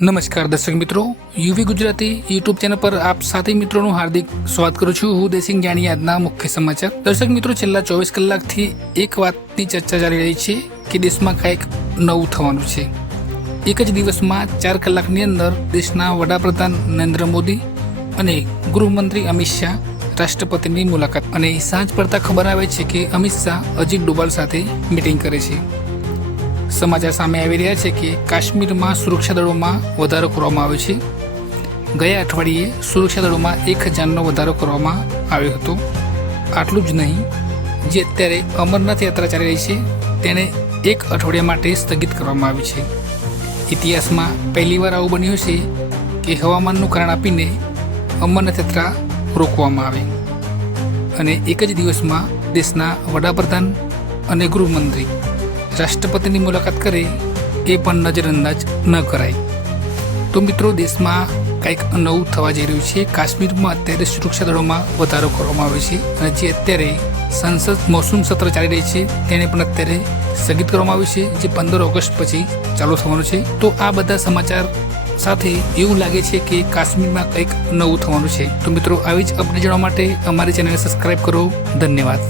નમસ્કાર દર્શક મિત્રો, યુવી ગુજરાતી યુટ્યુબ ચેનલ પર આપ સાથી મિત્રોનું હાર્દિક સ્વાગત કરું છું। હું દેસિંગ જાણીએ આજના મુખ્ય સમાચાર। દર્શક મિત્રો, છેલ્લા 24 કલાકથી એક વાતની ચર્ચા ચાલી રહી છે કે દેશમાં કંઈક નવું થવાનું છે। એક જ દિવસમાં 4 કલાકની અંદર દેશના વડાપ્રધાન નરેન્દ્ર મોદી અને ગૃહમંત્રી અમિત શાહ રાષ્ટ્રપતિની મુલાકાત, અને સાંજ પડતા ખબર આવે છે કે અમિત શાહ અજીત ડોભાલ સાથે મીટિંગ કરે છે। સમાચાર સામે આવી રહ્યા છે કે કાશ્મીરમાં સુરક્ષા દળોમાં વધારો કરવામાં આવ્યો છે। ગયા અઠવાડિયે સુરક્ષા દળોમાં 1000નો વધારો કરવામાં આવ્યો હતો। આટલું જ નહીં, જે અત્યારે અમરનાથ યાત્રા ચાલી રહી છે તેને 1 અઠવાડિયા માટે સ્થગિત કરવામાં આવી છે। ઇતિહાસમાં પહેલીવાર આવું બન્યું છે કે હવામાનનું કારણ આપીને અમરનાથ યાત્રા રોકવામાં આવે અને એક જ દિવસમાં દેશના વડાપ્રધાન અને ગૃહમંત્રી રાષ્ટ્રપતિની મુલાકાત કરે એ પણ નજરઅંદાજ ન કરાય। તો મિત્રો, દેશમાં કંઈક નવું થવા જઈ રહ્યું છે। કાશ્મીરમાં અત્યારે સુરક્ષા દળોમાં વધારો કરવામાં આવ્યો છે અને જે અત્યારે સંસદ મોસૂમ સત્ર ચાલી રહી છે તેને પણ અત્યારે સ્થગિત કરવામાં આવ્યું છે, જે 15 ઓગસ્ટ પછી ચાલુ થવાનું છે। તો આ બધા સમાચાર સાથે એવું લાગે છે કે કાશ્મીરમાં કંઈક નવું થવાનું છે। તો મિત્રો, આવી જ અપડેટ જાણવા માટે અમારી ચેનલને સબસ્ક્રાઈબ કરો। ધન્યવાદ।